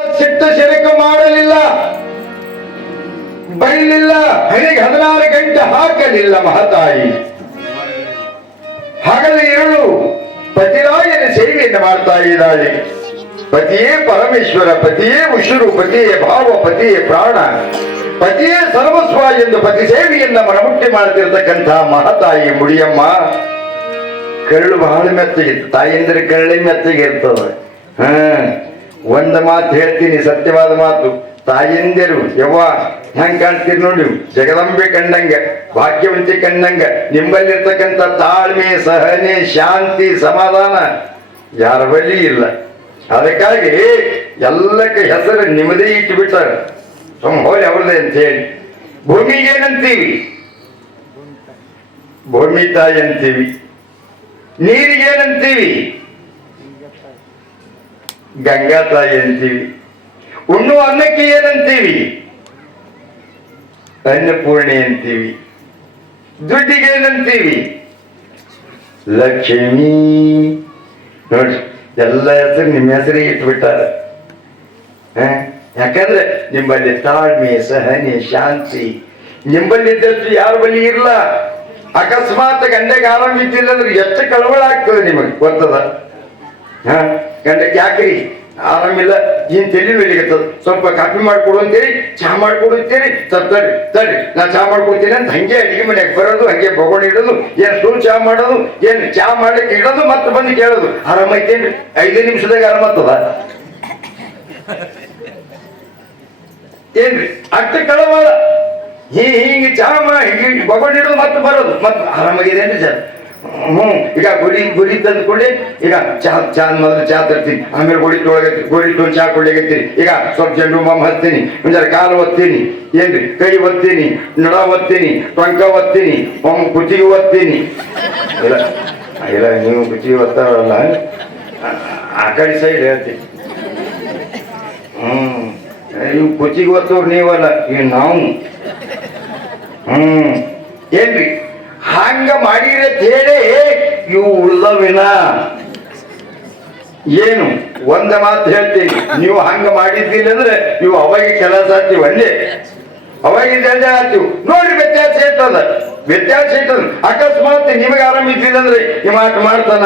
ಸಿಟ್ಟ ಶರಕ ಮಾಡಲಿಲ್ಲ. ಬೈಲಿಲ್ಲ ಹನಿಗೆ ಹದಿನಾರು ಗಂಟೆ ಹಾಕಲಿಲ್ಲ ಮಹತಾಯಿ. ಹಗಲು ಏಳು ಪತಿರಾಯನ ಸೇವೆಯನ್ನು ಮಾಡ್ತಾ ಇದ್ದಾಳೆ. ಪತಿಯೇ ಪರಮೇಶ್ವರ, ಪತಿಯೇ ಉಶುರು ಪತಿಯೇ ಭಾವ, ಪತಿಯೇ ಪ್ರಾಣ, ಪತಿಯೇ ಸರ್ವಸ್ವ ಎಂದು ಪತಿ ಸೇವೆಯನ್ನ ಮನಮುಟ್ಟಿ ಮಾಡ್ತಿರ್ತಕ್ಕಂತಹ ಮಹತಾಯಿ ಮುಡಿಯಮ್ಮ, ಕರಳು ಬಹಳ ಮೆತ್ತಗಿತ್ತು ತಾಯಿ ಅಂದ್ರೆ ಕರಳಿ ಮೆತ್ತಗಿರ್ತದೆ ಹ. ಒಂದ್ ಮಾತು ಹೇಳ್ತೀನಿ, ಸತ್ಯವಾದ ಮಾತು. ತಾಯಿಂದಿರು, ಯವ್ವ, ಹೆಂಗ್ ಕಾಣ್ತೀರಿ ನೋಡಿ ಜಗದಂಬೆ ಕಂಡಂಗ, ಭಾಗ್ಯವಂತಿ ಕಂಡಂಗ ನಿಂಬಲ್ಲಿರ್ತಕ್ಕಂಥ ತಾಳ್ಮೆ, ಸಹನೆ, ಶಾಂತಿ, ಸಮಾಧಾನ ಯಾರ ಬಳಿ ಇಲ್ಲ. ಅದಕ್ಕಾಗಿ ಎಲ್ಲಕ್ಕೆ ಹೆಸರು ನಿಮ್ಮದೇ ಇಟ್ಟು ಬಿಟ್ಟಾರ ಹೋಲಿ ಅವ್ರದೇ ಅಂತ ಹೇಳಿ. ಭೂಮಿಗೆ ಏನಂತೀವಿ? ಭೂಮಿ ತಾಯಿ ಅಂತೀವಿ ನೀರಿಗೆ ಏನಂತೀವಿ? ಗಂಗಾ ತಾಯಿ ಅಂತೀವಿ. ಉಣ್ಣು ಅನ್ನಕ್ಕೆ ಏನಂತೀವಿ? ಅನ್ನಪೂರ್ಣೆ ಅಂತೀವಿ. ದುಡ್ಡಿಗೆ ಏನಂತೀವಿ? ಲಕ್ಷ್ಮೀ. ನೋಡ್ರಿ, ಎಲ್ಲ ಹೆಸರು ನಿಮ್ಮ ಹೆಸರಿಗೆ ಇಟ್ಬಿಟ್ಟಾರ? ಯಾಕಂದ್ರೆ ನಿಮ್ಮಲ್ಲಿ ತಾಳ್ಮೆ, ಸಹನೆ, ಶಾಂತಿ, ನಿಮ್ಮಲ್ಲಿದ್ದಷ್ಟು ಯಾರು ಬಳಿ ಇರಲ್ಲ ಅಕಸ್ಮಾತ್ ಗಂಡೆಗೆ ಆರಾಮ ಇದ್ದಿಲ್ಲ ಅಂದ್ರೆ ಎಷ್ಟು ಕಳವಳ ಆಗ್ತದೆ ನಿಮಗೆ ಗೊತ್ತದ? ಹ ಯಾಕ್ರಿ ಆರಾಮಿಲ್ಲ ಏನ್ ತಲೆ ಬೆಳಿಗತ್ತದ ಸ್ವಲ್ಪ ಕಾಫಿ ಮಾಡ್ಕೊಡು ಅಂತೇಳಿ ಚಹಾ ಮಾಡ್ಕೊಡು ಅಂತೇಳಿ ತಡಿ ತಡಿ ನಾ ಚಹಾ ಮಾಡ್ಕೊಡ್ತೀನಿ ಅಂತ ಹಂಗೆ ಅಡಿಗೆ ಮನೆಗೆ ಬರೋದು, ಹಂಗೆ ಬೊಗೋಣಿ ಇಡೋದು, ಏನ್ ಸುಳ್ಳು ಚಹಾ ಮಾಡೋದು, ಏನ್ ಚಹಾ ಮಾಡ್ಲಿಕ್ಕೆ ಇಡೋದು, ಮತ್ತೆ ಬಂದು ಕೇಳೋದು. ಆರಾಮೈತೇನ್ರಿ? ಐದೇ ನಿಮಿಷದಾಗ ಆರಾಮತ್ತದ? ಏನ್ರಿ? ಅಷ್ಟ ಕಳವಾಳ ಹಿಂಗೆ ಚಹಾ ಮಾಡಿ ಬೊಗೋಣಿ ಇಡೋದು, ಮತ್ತೆ ಬರೋದು, ಮತ್ತೆ ಆರಾಮಾಗಿದೆ ಏನ್ರಿ ಹ್ಞೂ ಈಗ ಗುರಿ ಗುರಿ ತಂದ್ಕೊಂಡೆ ಈಗ ಚಹಾ ಚಹಾ ಮೊದಲು ಚಹಾ ತರ್ತೀನಿ. ಆಮೇಲೆ ಗುಡಿ ತೊಳಗತ್ತಿ ಗುಡಿ ತೊಗೊಂಡು ಚಹಾ ಕೊಡ್ಲಿಕತ್ತೀನಿ ಈಗ ಸ್ವಲ್ಪ ಜಂಡು ಬಾಂಬ್ ಹತ್ತೀನಿ. ಒಂದರ ಕಾಲು ಒತ್ತೀನಿ. ಏನ್ರಿ? ಕೈ ಒತ್ತೀನಿ. ನಡ ಒತ್ತೀನಿ. ಟೊಂಕ ಒತ್ತೀನಿ. ಒಮ್ಮ ಕುತ್ತಿಗೆ ಒತ್ತೀನಿ. ಇಲ್ಲ ಇಲ್ಲ, ನೀವು ಕುತ್ತಿಗೆ ಒತ್ತಾರಲ್ಲ. ಆ ಕಡೆ ಸೈಡ್ ಹೇಳ್ತೀನಿ. ಹ್ಮ್. ಇವು ಕುಚಿಗೆ ಒತ್ತವ್ರು ನೀವಲ್ಲ ಈಗ ನಾವು. ಹ್ಮ್. ಏನ್ರಿ? ಹಂಗ ಮಾಡಿರ ಹೇಳಿ ಇವು ಉಳ್ದವಿನ ಏನು? ಒಂದ ಮಾತು ಹೇಳ್ತೀನಿ. ನೀವು ಹಂಗ ಮಾಡಿದ್ದಿಲ್ಲ ಅಂದ್ರೆ ಇವು ಅವಾಗ ಕೆಲಸ ಆಗ್ತೀವಿ ಒಂದೇ ಅವಾಗ ಜಲ್ದಿ ಆಗ್ತೀವಿ. ನೋಡಿ ವ್ಯತ್ಯಾಸ ಇರ್ತದ ವ್ಯತ್ಯಾಸ ಇರ್ತದ ಅಕಸ್ಮಾತ್ ನಿಮಗೆ ಆರಾಮ ಇದ್ದಿಲ್ಲ ಈ ಮಾತು ಮಾಡ್ತಾನ.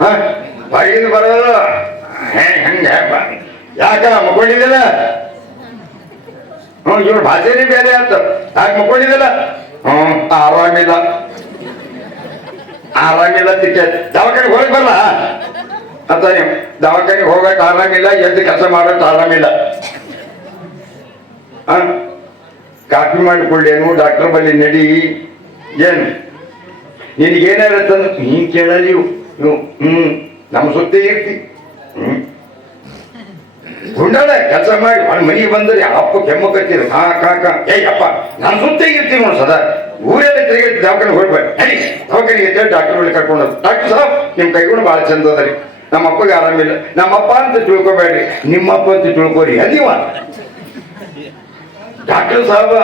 ಹ? ಹೊರಗಿಂದ ಬರೋದು ಹಂಗೆ ಯಾಕ? ಮಕ್ಕೊಂಡಿದ್ದಿಲ್ಲ? ಹ್ಞೂ ಇವ್ರ ಭಾಷೆನೇ ಬೇರೆ ಆಯ್ತು ಯಾಕೆ ಮಕ್ಕೊಂಡಿದ್ದಿಲ್ಲ? ಹ್ಞೂ, ಆರಾಮಿಲ್ಲ. ಆರಾಮಿಲ್ಲ ಟಿಕೆಟ್ ದವಾಖಾನೆಗೆ ಹೋಗಿ ಬರಲ್ಲ ಅಂತ ನೀವು ದವಾಖಾನೆಗೆ ಹೋಗಕ್ಕೆ ಆರಾಮಿಲ್ಲ, ಎದ್ದು ಕೆಲಸ ಮಾಡೋಕೆ ಆರಾಮಿಲ್ಲ. ಕಾಪಿ ಮಾಡಿಕೊಳ್ಳೇನು ಡಾಕ್ಟರ್ ಬಳಿ ನಡಿ. ಏನು? ನಿನಗೇನಾಗತ್ತಂದ್ರೆ, ನೀನು ಕೇಳಲಿ ನೀವು ಹ್ಞೂ, ನಮ್ಮ ಸುತ್ತೇ ಇರ್ತಿ. ಹ್ಮ್ ಗುಂಡಾಳ ಕೆಲಸ ಮಾಡಿ ಅವ್ನ ಮನೆ ಬಂದರೆ ಅಪ್ಪ ಕೆಮ್ಮ ಕಟ್ಟಿದ್ರು ಹಾ ಕಾ ಏಯ್ ಅಪ್ಪ, ನಾನು ಸುತ್ತ ಇರ್ತೀನಿ ನೋಡಿ ಸದಾ. ಊರೆಲ್ಲ ತಿರುಗಿ ದವಾಖಾನೆ ಹೋಗ್ಬೇಡಿ. ದವಾಖಾನೆ ಅಂತೇಳಿ ಡಾಕ್ಟರ್ ಕರ್ಕೊಂಡು. ಡಾಕ್ಟರ್ ಸಾಬ್ ನಿಮ್ಮ ಕೈಗೊಂಡು ಭಾಳ ಚಂದ ಅದರಿ ನಮ್ಮ ಅಪ್ಪಗೆ ಆರಾಮಿಲ್ಲ. ನಮ್ಮ ಅಪ್ಪ ಅಂತ ತಿಳ್ಕೊಬೇಡ್ರಿ. ನಿಮ್ಮಪ್ಪ ಅಂತ ತಿಳ್ಕೊರಿ. ಅದೀವ. ಡಾಕ್ಟರ್ ಸಾಹೇಬ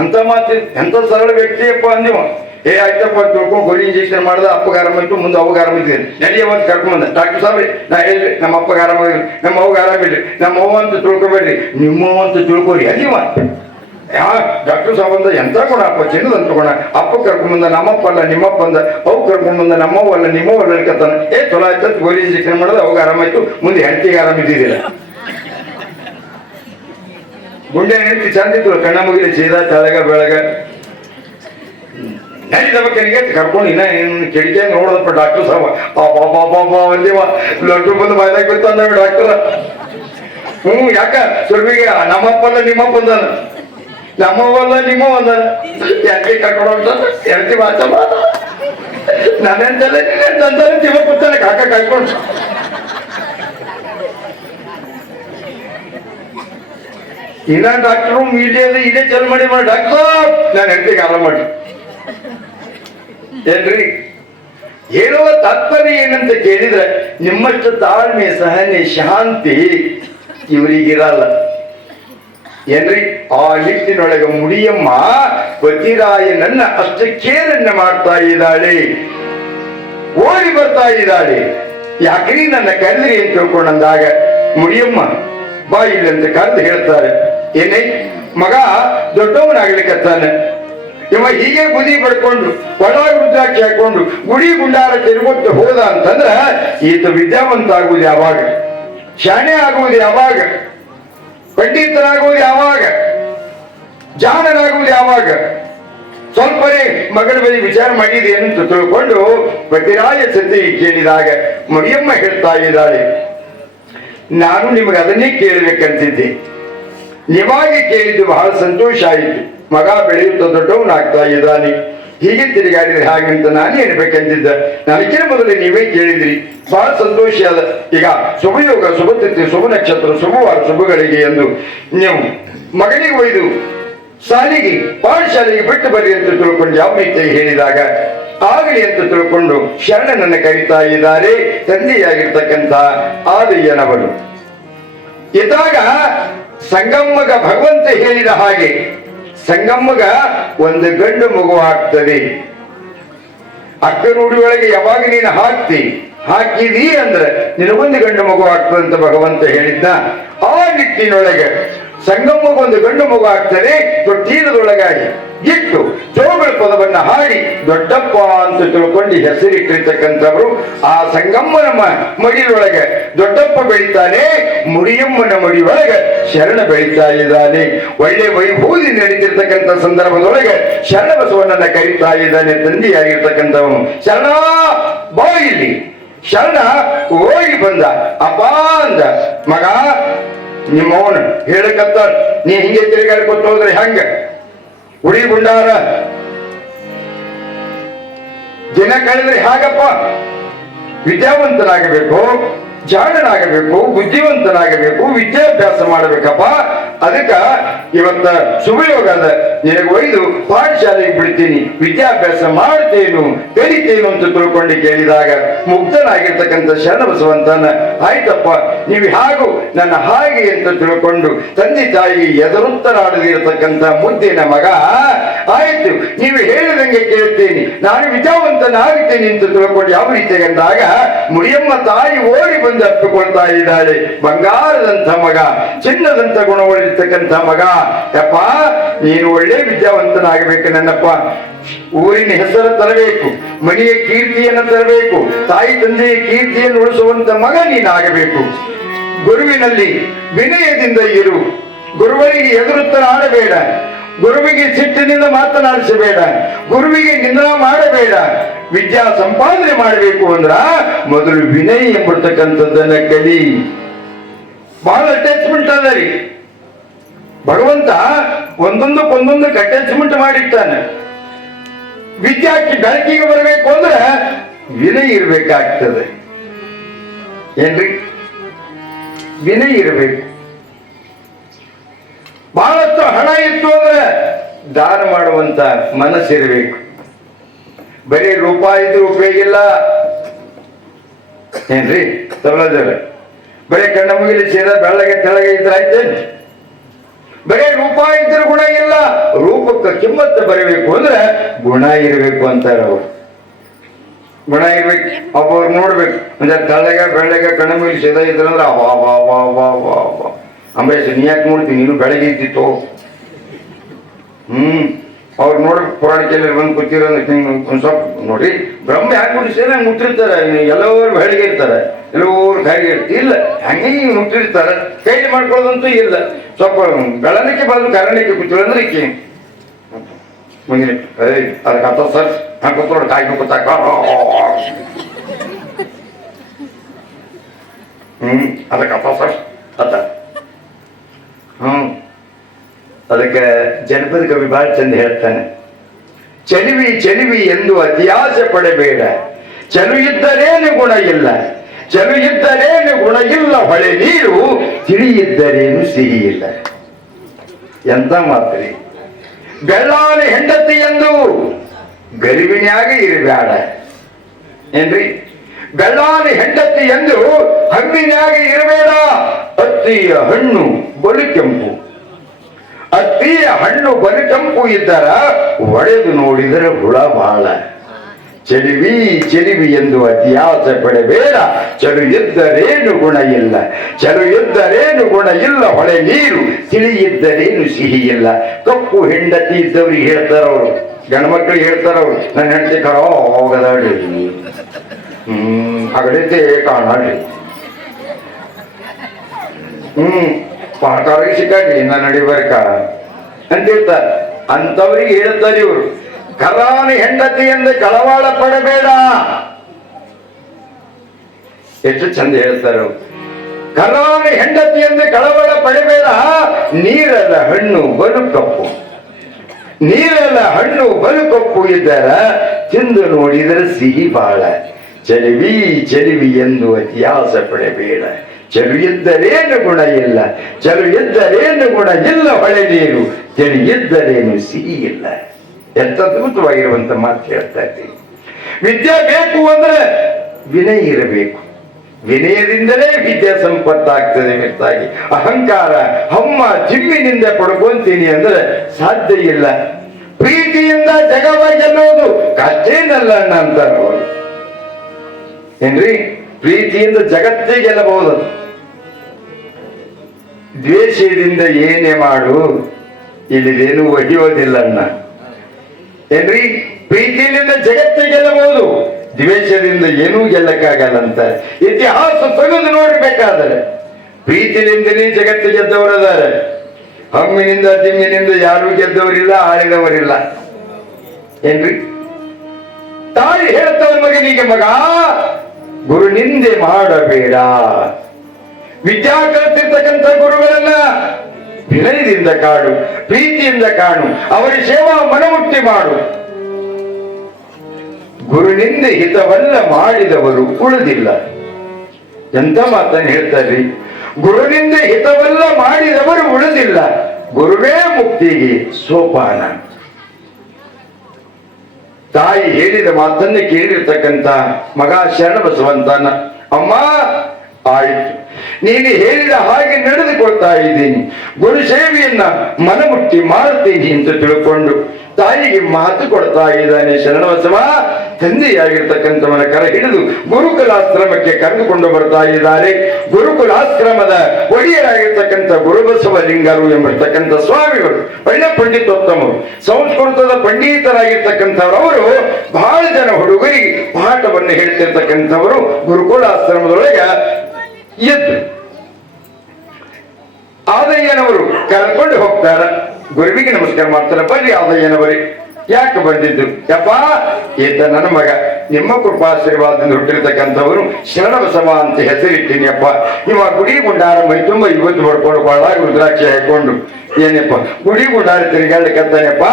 ಎಂತ ಮಾತಿ, ಎಂತ ಸರಳ ವ್ಯಕ್ತಿಯಪ್ಪ ಅಂದಿವ. ಏ ಆಯ್ತಪ್ಪ ತಿಳ್ಕೊಂಡು ಗೋಲಿ ಇಂಜೆಕ್ಷನ್ ಮಾಡ್ದ ಅಪ್ಪಗ ಆರಾಮಿತ್ತು ಮುಂದೆ ಅವಾಗ ಆರಾಮಿದ್ದೇನೆ ನಡಿಯ ಒಂದು ಕರ್ಕೊಂಡ್ ಡಾಕ್ಟರ್ ಸಾಹೇಬ್ರಿ, ನಾ ಹೇಳ್ರಿ ನಮ್ಮ ಅಪ್ಪಗ ಆರಾಮಾಗಿಲ್ಲ ನಮ್ಮ ಅವ್ಗ ಆರಾಮಿಲ್ರಿ ನಮ್ಮ ಅವ್ವ ಅಂತ ತಿಳ್ಕೊಬೇಡ್ರಿ ನಿಮ್ಮವ್ವ ಅಂತ ತಿಳ್ಕೊರಿ ಅದಿವ ಯಾ ಡಾಕ್ಟರ್ ಸಾಹೇಬ್ ಬಂದ ಎಂತ ಗುಣ ಅಪ್ಪ ಅಂತ ಗುಣ ಅಪ್ಪ ಕರ್ಕೊಂಡ್ಬಂದ ನಮ್ಮಪ್ಪ ಅಲ್ಲ ನಿಮ್ಮಪ್ಪ ಅಂದ, ಅವ್ ಕರ್ಕೊಂಡ್ ಬಂದ ನಮ್ಮವ್ವ ಅಲ್ಲ ನಿಮ್ಮವ್ವ ಅಲ್ಲ ಅನ್ಕತ್ತಾನ ಏ, ಚಲೋ ಆಯ್ತಂತ ಗೋಲಿ ಇಂಜೆಕ್ಷನ್ ಮಾಡ್ದ, ಅವಾಗ ಆರಾಮಾಯ್ತು ಮುಂದೆ ಹೆಂಡತಿಗೆ ಆರಾಮಿದ್ದಿದ್ದಿಲ್ಲ ಗುಂಡೆ ಹೆಂಡತಿ ಚಂದಿದ್ರು ಇತ್ತು ಕಣ್ಣ ಮುಗಿಲಿ ಚೇದ ತಳಗ, ಬೆಳಗ. ನಡೀತಬೇಕನಿಗೆ ಕರ್ಕೊಂಡು ಇನ್ನ ಏನು ಕಿಡಿಕೆ ನೋಡದಪ್ಪ ಡಾಕ್ಟರ್ ಸಾವ ಪಾಪ ಪಾಪ ಒಂದಿವ ಲಡ್ಡು ಬಂದು ಬಾಯ್ದಾಗ ಬಿಡ್ತಾನ ಡಾಕ್ಟರ್ ಹ್ಮ್, ಯಾಕ? ಸುರ್ಬಿಗೆ ನಮ್ಮಪ್ಪಲ್ಲ ನಿಮ್ಮಪ್ಪ ಅಂದಾನ ನಮ್ಮವಲ್ಲ ನಿಮ್ಮ ಅಂದಾನ ಯಾಕೆ ಕರ್ಕೊಂಡು ಹೋಗ್ತಾನ? ಮಾತ ನನ್ನೆಂತಲ್ಲ ನಿನ್ನೆಂತಂದ್ರೆ ಜೀವ ಕೂತಾನೆ ಕಾಕ ಕರ್ಕೊಂಡು. ಇನ್ನ ಡಾಕ್ಟರ್ ಮೀಡಿಯಾದ ಇದೇ ಚಲ್ ಮಾಡಿ ಮಾಡಿ. ಡಾಕ್ಟರ್ ನಾನು ಹೆಂಡತಿಗೆ ಆರಾಮ ಮಾಡಿ ಏನ್ರಿ? ಹೇಳುವ ತಾತ್ಪರ್ಯ ಏನಂತ ಕೇಳಿದ್ರೆ ನಿಮ್ಮಷ್ಟು ತಾಳ್ಮೆ, ಸಹನೆ, ಶಾಂತಿ ಇವರಿಗಿರಲ್ಲ. ಏನ್ರಿ? ಆ ಹಿಟ್ಟಿನೊಳಗೆ ಮುಡಿಯಮ್ಮ ಅಷ್ಟು ಕೇರನ್ನ ಮಾಡ್ತಾ ಇದ್ದಾಳೆ? ಓಡಿ ಬರ್ತಾ ಇದ್ದಾಳೆ. ಯಾಕ್ರಿ ನನ್ನ ಕರೆದ್ರಿ ಅಂತ ತಿಳ್ಕೊಂಡಂದಾಗ ಮುಡಿಯಮ್ಮ, ಬಾ ಇಲ್ಲಿ ಅಂತ ಕರೆದು ಹೇಳ್ತಾರೆ. ಏನೇ? ಮಗ ದೊಡ್ಡವನಾಗ್ಲಿಕ್ಕತ್ತಾನೆ ಇವ ಹೀಗೆ ಬುದಿ ಪಡ್ಕೊಂಡು ಒಳ ರುದ್ರಾಕ್ಷಿ ಹಾಕೊಂಡು ಗುಡಿ ಗುಂಡಾರ ತಿರುಗುತ್ತ ಹೋದ ಅಂತಂದ್ರ, ಈತ ವಿದ್ಯಾವಂತ ಆಗುವುದು ಯಾವಾಗ? ಶಾಣೆ ಆಗುವುದು ಯಾವಾಗ? ಪಂಡಿತರಾಗುವುದು ಯಾವಾಗ? ಜಾಣರಾಗುವುದು ಯಾವಾಗ? ಸ್ವಲ್ಪನೇ ಮಗಳ ಬಳಿ ವಿಚಾರ ಮಾಡಿದೆ ಅಂತ ತಿಳ್ಕೊಂಡು ಪತಿರಾಯ ಸತಿ ಕೇಳಿದಾಗ ಮರಿಯಮ್ಮ ಹೇಳ್ತಾ ಇದ್ದಾಳೆ, ನಾನು ನಿಮಗೆ ಅದನ್ನೇ ಕೇಳಬೇಕಂತಿದ್ದೆ. ನಿಮಗೆ ಕೇಳಿದ್ದು ಬಹಳ ಸಂತೋಷ ಆಯಿತು. ಮಗ ಬೆಳೆಯುತ್ತ ದೊಡ್ಡವನಾಗ್ತಾ ಇದ್ದಾನೆ. ಹೀಗೆ ತಿರುಗಾಡಿದ್ರೆ ಅಂತ ನಾನೇ ಅನ್ಬೇಕಂತಿದ್ದ ನನಗಿನ ಮೊದಲು ನೀವೇ ಕೇಳಿದ್ರಿ. ಬಹಳ ಸಂತೋಷ ಅದ ಈಗ ಶುಭಯೋಗ, ಶುಭತಿಥಿ, ಶುಭ ನಕ್ಷತ್ರ ಶುಭವಾರ ಶುಭಗಳಿಗೆ ಎಂದು ನೀವು ಮಗನಿಗೆ ಒಯ್ದು, ಶಾಲೆಗೆ ಪಾಠಶಾಲೆಗೆ ಬಿಟ್ಟು ಬರಿ ಅಂತ ತಿಳ್ಕೊಂಡು ಯಾವ ರೀತಿಯಾಗಿ ಹೇಳಿದಾಗ, ಆಗಲಿ ಅಂತ ತಿಳ್ಕೊಂಡು ಶರಣನನ್ನ ಕರೀತಾ ಇದ್ದಾರೆ. ತಂದೆಯಾಗಿರ್ತಕ್ಕಂಥ ಆದಯ್ಯನವರು ಇದ್ದಾಗ ಸಂಗಮ್ಮಗ ಭಗವಂತ ಹೇಳಿದ ಹಾಗೆ ಸಂಗಮ್ಮಗ ಒಂದು ಗಂಡು ಮಗು ಆಗ್ತದೆ. ಅಕ್ಕ ನುಡಿ ಒಳಗೆ ಯಾವಾಗ ನೀನು ಹಾಕ್ತಿ? ಹಾಕಿದಿ ಅಂದ್ರೆ ನಿನಗೊಂದು ಗಂಡು ಮಗು ಅಂತ ಭಗವಂತ ಹೇಳಿದ್ದ ಆ ನಿಟ್ಟಿನೊಳಗೆ ಸಂಗಮ್ಮಗೊಂದು ಗಂಡು ಮಗು ಆಗ್ತದೆ ತೀರದೊಳಗಾಗಿ ಇಟ್ಟು ಜೋಗಳ ಪದವನ್ನು ಹಾಡಿ, ದೊಡ್ಡಪ್ಪ ಅಂತ ತಿಳ್ಕೊಂಡು ಹೆಸರಿಟ್ಟಿರ್ತಕ್ಕಂಥವ್ರು ಆ ಸಂಗಮ್ಮನ ಮಡಿಯೊಳಗೆ ದೊಡ್ಡಪ್ಪ ಬೆಳಿತಾನೆ, ಮುಡಿಯಮ್ಮನ ಮಡಿಯೊಳಗೆ ಶರಣ ಬೆಳೀತಾ ಇದ್ದಾನೆ. ಒಳ್ಳೆ ವೈಭೂತಿ ನಡೀತಿರ್ತಕ್ಕಂಥ ಸಂದರ್ಭದೊಳಗೆ ಶರಣ ಬಸವಣ್ಣನ ಕರೀತಾ ಇದ್ದಾನೆ, ತಂದೆಯಾಗಿರ್ತಕ್ಕಂಥವನು. ಶರಣ, ಬಾ ಇಲ್ಲಿ. ಶರಣ ಹೋಗಿ ಬಂದ. ಅಪ್ಪ ಅಂದ, ಮಗ ನಿಮ್ಮವನು ಹೇಳಕತ್ತ ನೀ ಹಿಂಗೆ ತಿರುಗಾಡ್ಕೊತ ಹೋದ್ರೆ ಹೆಂಗ? ಉಡಿ ಗುಂಡಾರ. ದಿನ ಕಳೆದ್ರೆ ಹಾಗಪ್ಪ? ವಿದ್ಯಾವಂತನಾಗಬೇಕು. ಜಾಣನಾಗಬೇಕು, ಬುದ್ಧಿವಂತನಾಗಬೇಕು, ವಿದ್ಯಾಭ್ಯಾಸ ಮಾಡಬೇಕಪ್ಪ. ಅದಕ್ಕ ಇವತ್ತ ಶುಭಯೋಗ ಅದ ನಿನಗೆ ಒಯ್ದು ಪಾಠಶಾಲೆಗೆ ಬಿಡ್ತೀನಿ. ವಿದ್ಯಾಭ್ಯಾಸ ಮಾಡ್ತೇನು, ಕಲಿತೇನು ಅಂತ ತಿಳ್ಕೊಂಡು ಕೇಳಿದಾಗ ಮುಗ್ಧನಾಗಿರ್ತಕ್ಕಂಥ ಶರಣ ಬಸವಂತನ ಆಯ್ತಪ್ಪ, ನೀವು ಹಾಗೂ ನನ್ನ ಹಾಗೆ ಅಂತ ತಿಳ್ಕೊಂಡು ತಂದೆ ತಾಯಿ ಎದುರುತ್ತರಾಡದಿರತಕ್ಕಂಥ ಮುದ್ದಿನ ಮಗ ಆಯ್ತು, ನೀವು ಹೇಳಿದಂಗೆ ಕೇಳ್ತೀನಿ. ನಾನು ವಿಚಾರವಂತನಾಗುತ್ತೇನೆ ಅಂತ ತಿಳ್ಕೊಂಡು ಯಾವ ರೀತಿ ಅಂದಾಗ ಮುಡಿಯಮ್ಮ ತಾಯಿ ಓಡಿ ಬಂದು ಅಪ್ಪಿಕೊಳ್ತಾ ಇದ್ದಾಳೆ. ಬಂಗಾರದಂಥ ಮಗ ಚಿನ್ನದಂತ ಗುಣಗಳಿರ್ತಕ್ಕಂಥ ಮಗ. ಯಪ್ಪ, ನೀನು ಒಳ್ಳೆ ವಿದ್ಯಾವಂತನಾಗಬೇಕು ನನ್ನಪ್ಪ. ಊರಿನ ಹೆಸರು ತರಬೇಕು, ಮನೆಯ ಕೀರ್ತಿಯನ್ನು ತರಬೇಕು, ತಾಯಿ ತಂದೆಯ ಕೀರ್ತಿಯನ್ನು ಉಳಿಸುವಂತ ಮಗ ನೀನಾಗಬೇಕು. ಗುರುವಿನಲ್ಲಿ ವಿನಯದಿಂದ ಇರು. ಗುರುವರಿಗೆ ಎದುರುತ್ತರ ಆಡಬೇಡ. ಗುರುವಿಗೆ ಸಿಟ್ಟಿನಿಂದ ಮಾತನಾಡಿಸಬೇಡ, ಗುರುವಿಗೆ ನಿಂದನ ಮಾಡಬೇಡ, ವಿದ್ಯಾ ಸಂಪಾದನೆ ಮಾಡಬೇಕು ಅಂದ್ರ ಮೊದಲು ವಿನಯ ಎಂಬತಕ್ಕಂಥದ್ದನ್ನ ಕಲಿ. ಬಹಳ ಅಟ್ಯಾಚ್ಮೆಂಟ್ ಅದ ರೀ. ಭಗವಂತ ಒಂದೊಂದಕ್ಕೊಂದೊಂದಕ್ಕೆ ಅಟ್ಯಾಚ್ಮೆಂಟ್ ಮಾಡಿರ್ತಾನೆ. ವಿದ್ಯಾರ್ಥಿ ಬೆಳಕಿಗೆ ಬರಬೇಕು ಅಂದ್ರೆ ವಿನಯ ಇರಬೇಕಾಗ್ತದೆ. ಏನ್ರಿ? ವಿನಯ ಇರಬೇಕು. ಬಹಳಷ್ಟು ಹಣ ಇತ್ತು ಅಂದ್ರೆ ದಾನ ಮಾಡುವಂತ ಮನಸ್ಸಿರಬೇಕು. ಬರೀ ರೂಪಾಯಿ ಇದ್ರೂ ಉಪಯೋಗ ಇಲ್ಲ ಏನ್ರಿ? ತಗೊಳ್ಳೋದಿಲ್ಲ ಬರೀ ಕಣ್ಣ ಮುಗಿಲಿ ಸೀದಾ ಬೆಳ್ಳಗೆ ತೆಳಗೆ ಇದ್ರೆ ಆಯ್ತೇನ್? ಬರೀ ರೂಪಾಯಿ ಇದ್ರೆ ಗುಣ ಇಲ್ಲ. ರೂಪಕ್ಕೆ ಕಿಮ್ಮತ್ತು ಬರಬೇಕು ಅಂದ್ರೆ ಗುಣ ಇರಬೇಕು ಅಂತಾರೆ ಅವರು. ಗುಣ ಇರ್ಬೇಕು. ಅವ್ರು ನೋಡ್ಬೇಕು. ಅಂದ್ರೆ ತಲೆಗ ಬೆಳ್ಳಗ, ಕಣ್ಣ ಮುಗಿಲಿ ಸೇದ ಇದ್ರಂದ್ರೆ ವಾ ವಾ ವಾ ವಾ ವಾ ವಾ ಅಂಬರೀಷ್ ನೀ ಯಾಕೆ ನೋಡ್ತೀನಿ ನೀನು ಬೆಳಗ್ಗೆ ಇದ್ದಿತ್ತು ಹ್ಮ್. ಅವ್ರು ನೋಡಿ, ಪುರಾಣಿಕೆಯಲ್ಲಿ ಬಂದು ಕೂತಿರೋದು ಒಂದು ಸ್ವಲ್ಪ ನೋಡಿ. ಬ್ರಹ್ಮ ಯಾಕೆ ಕುಡಿಸಿದ್ರೆ ಮುಟ್ಟಿರ್ತಾರೆ ಎಲ್ಲವರು ಬೆಳಗ್ಗೆ ಇರ್ತಾರೆ. ಎಲ್ಲವರು ಕೈಗೆ ಇರ್ತಾರೆ ಇಲ್ಲ. ಹಂಗೆ ಮುಟ್ಟಿರ್ತಾರೆ ಕೈಲಿ ಮಾಡ್ಕೊಳ್ಳೋದಂತೂ ಇಲ್ಲ. ಸ್ವಲ್ಪ ಬೆಳನಕ್ಕೆ ಬಂದು ಕರಣಕ್ಕೆ ಕೂತಿರೋ ಅಂದ್ರೆ ಈಕೆ. ಮುಂದಿನ ಅದಕ್ಕೆ ಹತ್ತ ಸರ್? ಹಂಗೆ ಕೂತ್ಕೊಂಡು ಕಾಯಿ ಹ್ಮ್. ಅದಕ್ಕೆ ಹತ್ತ ಸರ್? ಹತ್ತ ಹ್ಮ್ ಅದಕ್ಕೆ ಜನಪದ ಕವಿ ಬಹಳ ಚಂದ ಹೇಳ್ತಾನೆ. ಚಲಿವಿ ಚಲಿವಿ ಎಂದು ಅತಿಯಾಸೆ ಪಡಬೇಡ. ಚಲು ಇದ್ದರೇನು ಗುಣ ಇಲ್ಲ. ಚಲು ಇದ್ದರೇನು ಗುಣ ಇಲ್ಲ. ಹೊಳೆ ನೀರು ತಿಳಿಯಿದ್ದರೇನು ಸಿಹಿ ಇಲ್ಲ. ಎಂತ ಮಾತ್ರಿ? ಬೆಳ್ಳಾನ ಹೆಂಡತಿ ಎಂದು ಗರಿವಿನ್ಯಾಗ ಇರಬೇಡ. ಏನ್ರಿ? ಬೆಳ್ಳಾನೆ ಹೆಂಡತಿ ಎಂದು ಹಮ್ಮಿನ್ಯಾಗ ಇರಬೇಡ. ಅತ್ತಿಯ ಹಣ್ಣು ಹಣ್ಣು ಬಲಿ ಕೆಂಪು ಇದ್ದರ ಒಡೆದು ನೋಡಿದರೆ ಹುಳ ಬಾಳ. ಚಲಿವಿ, ಚೆಲಿವಿ ಎಂದು ಅತಿಯಾಸ ಪಡಬೇಡ. ಚಲು ಇದ್ದರೇನು ಗುಣ ಇಲ್ಲ. ಚಲು ಇದ್ದರೇನು ಗುಣ ಇಲ್ಲ. ಹೊಳೆ ನೀರು, ತಿಳಿ ಇದ್ದರೇನು ಸಿಹಿ ಇಲ್ಲ. ಕಪ್ಪು ಹೆಂಡತಿ ಇದ್ದವ್ರಿಗೆ ಹೇಳ್ತಾರ ಅವರು. ಗಂಡ್ಮಕ್ಳಿಗೆ ಹೇಳ್ತಾರ ಅವರು. ನನ್ನ ಹೆಂಡತಿ ಕರೋ ಹೋಗದಾಡ್ರಿ. ಹ್ಮ್, ಹಗಲಿದ್ದೆ ಕಾಣಾಡ್ರಿ. ಹ್ಮ್ ಪಾಠ ಸಿಕ್ಕಾಡ್ರಿ. ನಾನು ನಡಿಬರ್ಕ ಅಂತಿರ್ತಾರ ಅಂತವ್ರಿಗೆ ಹೇಳ್ತಾರೆ ಇವರು. ಕರಾನಿ ಹೆಂಡತಿ ಎಂದು ಕಳವಾಳ ಪಡಬೇಡ. ಎಷ್ಟು ಚಂದ ಹೇಳ್ತಾರೆ. ಕರಾನಿ ಹೆಂಡತಿ ಎಂದು ಕಳವಾಳ ಪಡಬೇಡ. ನೀರಲ್ಲ ಹಣ್ಣು ಬಲು ಕಪ್ಪು ನೀರಲ್ಲ ಹಣ್ಣು ಬಲು ಕಪ್ಪು ಇದ್ದರ ತಿಂದು ನೋಡಿದರೆ ಸಿಹಿ ಬಾಳ. ಚಲಿವಿ ಚಲಿವಿ ಎಂದು ಇತಿಹಾಸ ಪಡಬೇಡ. ಚಲು ಇದ್ದರೇನು ಗುಣ ಇಲ್ಲ. ಚಲು ಇದ್ದರೇನು ಗುಣ ಇಲ್ಲ ಹೊಳೆ ನೀರು ಚಳಿ ಇದ್ದರೇನು ಸಿಹಿ ಇಲ್ಲ. ಎಂತ ಅದ್ಭುತವಾಗಿರುವಂತ ಮಾತು ಹೇಳ್ತಾ ಇದ್ದೀನಿ. ವಿದ್ಯೆ ಬೇಕು ಅಂದ್ರೆ ವಿನಯ ಇರಬೇಕು. ವಿನಯದಿಂದಲೇ ವಿದ್ಯಾ ಸಂಪತ್ತಾಗ್ತದೆ ಹೊರತಾಗಿ ಅಹಂಕಾರ ಹಮ್ಮ ಜಿಮ್ಮಿನಿಂದ ಪಡ್ಕೊಂತೀನಿ ಅಂದ್ರೆ ಸಾಧ್ಯ ಇಲ್ಲ. ಪ್ರೀತಿಯಿಂದ ಜಗವ ಗೆಲ್ಲೋದು ಕಷ್ಟೇನಲ್ಲ ಅಂತಾರೆ ಅವರು ಏನ್ರಿ? ಪ್ರೀತಿಯಿಂದ ಜಗತ್ತೇ ಗೆಲ್ಲಬಹುದು ದ್ವೇಷದಿಂದ ಏನೇ ಮಾಡು ಇಲ್ಲಿದೇನು ಒಡೆಯೋದಿಲ್ಲ ಅಣ್ಣ ಏನ್ರಿ? ಪ್ರೀತಿಯಿಂದ ಜಗತ್ತು ಗೆಲ್ಲಬಹುದು ದ್ವೇಷದಿಂದ ಏನೂ ಗೆಲ್ಲಕ್ಕಾಗಲ್ಲಂತ. ಇತಿಹಾಸ ತೆಗೆದು ನೋಡ್ಬೇಕಾದರೆ, ಪ್ರೀತಿಲಿಂದಲೇ ಜಗತ್ತು ಗೆದ್ದವರದಾರೆ ಹಮ್ಮಿನಿಂದ ದಿಮ್ಮಿನಿಂದ ಯಾರೂ ಗೆದ್ದವರಿಲ್ಲ, ಆಳಿದವರಿಲ್ಲ. ಏನ್ರಿ? ತಾಯಿ ಹೇಳ್ತಾಳೆ ಮಗನಿಗೆ ಮಗ, ಗುರು ನಿಂದೆ ಮಾಡಬೇಡ. ವಿದ್ಯಾ ಕಲಿತಿರ್ತಕ್ಕಂಥ ಗುರುಗಳನ್ನ ವಿನಯದಿಂದ ಕಾಡು, ಪ್ರೀತಿಯಿಂದ ಕಾಣು ಅವರ ಸೇವಾ ಮನಮುಟ್ಟಿ ಮಾಡು. ಗುರುನಿಂದ ಹಿತವಲ್ಲ ಮಾಡಿದವರು ಉಳಿದಿಲ್ಲ. ಎಂತ ಮಾತನ್ನು ಹೇಳ್ತಾರ್ರಿ ಗುರುನಿಂದ ಹಿತವಲ್ಲ ಮಾಡಿದವರು ಉಳಿದಿಲ್ಲ. ಗುರುವೇ ಮುಕ್ತಿಗೆ ಸೋಪಾನ. ತಾಯಿ ಹೇಳಿದ ಮಾತನ್ನ ಕೇಳಿರ್ತಕ್ಕಂತ ಮಗ ಶರಣ ಬಸವಂತನ ಅಮ್ಮ, ಆಯಿತು. ನೀನು ಹೇಳಿದ ಹಾಗೆ ನಡೆದುಕೊಳ್ತಾ ಇದ್ದೀನಿ. ಗುರು ಸೇವೆಯನ್ನ ಮನಮುಟ್ಟಿ ಮಾಡುತ್ತೀನಿ ಅಂತ ತಿಳ್ಕೊಂಡು ತಾಯಿಗೆ ಮಾತು ಕೊಡ್ತಾ ಇದ್ದಾನೆ ಶರಣಬಸವ ತಂದೆಯಾಗಿರ್ತಕ್ಕಂಥವನ ಕರ ಹಿಡಿದು ಗುರುಕುಲಾಶ್ರಮಕ್ಕೆ ಕರೆದುಕೊಂಡು ಬರ್ತಾ ಇದ್ದಾರೆ. ಗುರುಕುಲಾಶ್ರಮದ ಒಡೆಯರಾಗಿರ್ತಕ್ಕಂಥ ಗುರುಬಸವ ಲಿಂಗರು ಎಂಬಿರ್ತಕ್ಕಂಥ ಸ್ವಾಮಿಗಳು ಒಳ್ಳೆ ಪಂಡಿತೋತ್ತಮರು ಸಂಸ್ಕೃತದ ಪಂಡಿತರಾಗಿರ್ತಕ್ಕಂಥವರವರು ಬಹಳ ಜನ ಹುಡುಗರಿಗೆ ಪಾಠವನ್ನು ಹೇಳ್ತಿರ್ತಕ್ಕಂಥವರು ಗುರುಕುಲಾಶ್ರಮದೊಳಗೆ ಎದ್ದು ಆದಯ್ಯನವರು ಕರ್ಕೊಂಡು ಹೋಗ್ತಾರ. ಗುರುವಿಗೆ ನಮಸ್ಕಾರ ಮಾಡ್ತಾರೆ. ಬರ್ರಿ ಆದಯ್ಯನವರೇ. ಯಾಕೆ ಬಂದಿದ್ದು? ಯಪ್ಪ, ಈತ ನನ್ನ ಮಗ. ನಿಮ್ಮ ಕೃಪಾಶೀರ್ವಾದದಿಂದ ಹುಟ್ಟಿರ್ತಕ್ಕಂಥವರು ಶರಣಬಸವ ಅಂತ ಹೆಸರಿಟ್ಟೀನಿ ಅಪ್ಪ ಇವ ಗುಡಿ ಗುಂಡಾರ ಮೈ ತುಂಬ ಇವತ್ತು ಹೊಡ್ಕೊಂಡು ಬಾಳ ರುದ್ರಾಕ್ಷಿ ಹಾಕೊಂಡು. ಏನಪ್ಪ? ಗುಡಿ ಗುಂಡಾರ ತಿರುಗಾಡ್ಲಿಕ್ಕಂತಾನೆಪ್ಪ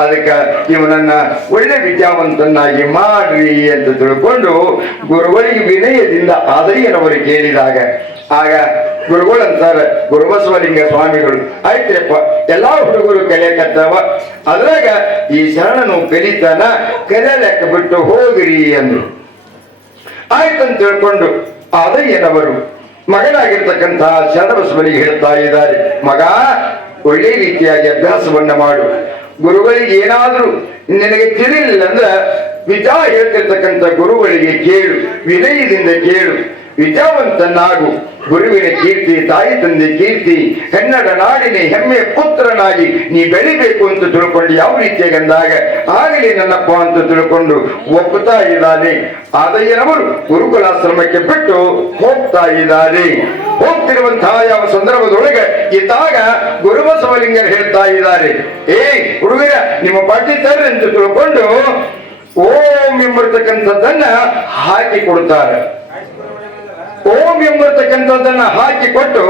ಅದಕ್ಕೆ ಇವನನ್ನ ಒಳ್ಳೆ ವಿದ್ಯಾವಂತನಾಗಿ ಮಾಡ್ರಿ ಅಂತ ತಿಳ್ಕೊಂಡು ಗುರುಗಳಿಗೆ ವಿನಯದಿಂದ ಆದಯ್ಯನವರು ಕೇಳಿದಾಗ ಆಗ ಗುರುಗಳು ಅಂತಾರೆ ಗುರುಬಸವಲಿಂಗ ಸ್ವಾಮಿಗಳು ಆಯ್ತೇಪ್ಪ ಎಲ್ಲಾ ಹುಡುಗರು ಕಲಿಯಕತ್ತಾವ ಅದ್ರಾಗ ಈ ಶರಣನು ಕಲಿತಾನ ಕಲಿಯಲೆಕ್ಕ ಬಿಟ್ಟು ಹೋಗಿರಿ ಅಂದ್ರು. ಆಯ್ತಂತ ತಿಳ್ಕೊಂಡು ಆದಯ್ಯನವರು ಮಗನಾಗಿರ್ತಕ್ಕಂತಹ ಶರಣಬಸವನಿಗೆ ಹೇಳ್ತಾ ಇದ್ದಾರೆ, ಮಗ, ಒಳ್ಳೆ ರೀತಿಯಾಗಿ ಅಭ್ಯಾಸವನ್ನ ಮಾಡು. ಗುರುಗಳಿಗೆ ಏನಾದ್ರೂ ನಿನಗೆ ತಿಳಿಲಿಲ್ಲ ಅಂದ್ರೆ ವಿಜಯ ಹೇಳ್ತಿರ್ತಕ್ಕಂಥ ಗುರುಗಳಿಗೆ ಕೇಳು, ವಿನಯದಿಂದ ಕೇಳು. ವಿದ್ಯಾವಂತನಾಗು. ಗುರುವಿನ ಕೀರ್ತಿ, ತಾಯಿ ತಂದೆ ಕೀರ್ತಿ ಕನ್ನಡ ನಾಡಿನ ಹೆಮ್ಮೆಯ ಪುತ್ರನಾಗಿ ನೀ ಬೆಳಿಬೇಕು ಅಂತ ತಿಳ್ಕೊಂಡು ಯಾವ ರೀತಿಯಾಗಿ ಅಂದಾಗ, ಆಗಲಿ ನನ್ನಪ್ಪ ಅಂತ ತಿಳ್ಕೊಂಡು ಒಪ್ಪುತ್ತಾ ಇದ್ದಾನೆ. ಆದಯ್ಯನವರು ಗುರುಕುಲಾಶ್ರಮಕ್ಕೆ ಬಿಟ್ಟು ಹೋಗ್ತಾ ಇದ್ದಾರೆ. ಹೋಗ್ತಿರುವಂತಹ ಯಾವ ಸಂದರ್ಭದೊಳಗೆ ಇದ್ದಾಗ ಗುರುಬಸವಲಿಂಗರು ಹೇಳ್ತಾ ಇದ್ದಾರೆ, ಏ ಹುಡುಗರ, ನಿಮ್ಮ ಪಾಟಿ ತರ್ರಿ ಅಂತ ತಿಳ್ಕೊಂಡು ಓಂ ಎಂಬಿರ್ತಕ್ಕಂಥದ್ದನ್ನ ಹಾಕಿ ಕೊಡ್ತಾರೆ ಓಂ ಎಂಬರ್ತಕ್ಕಂಥದ್ದನ್ನ ಹಾಕಿಕೊಟ್ಟು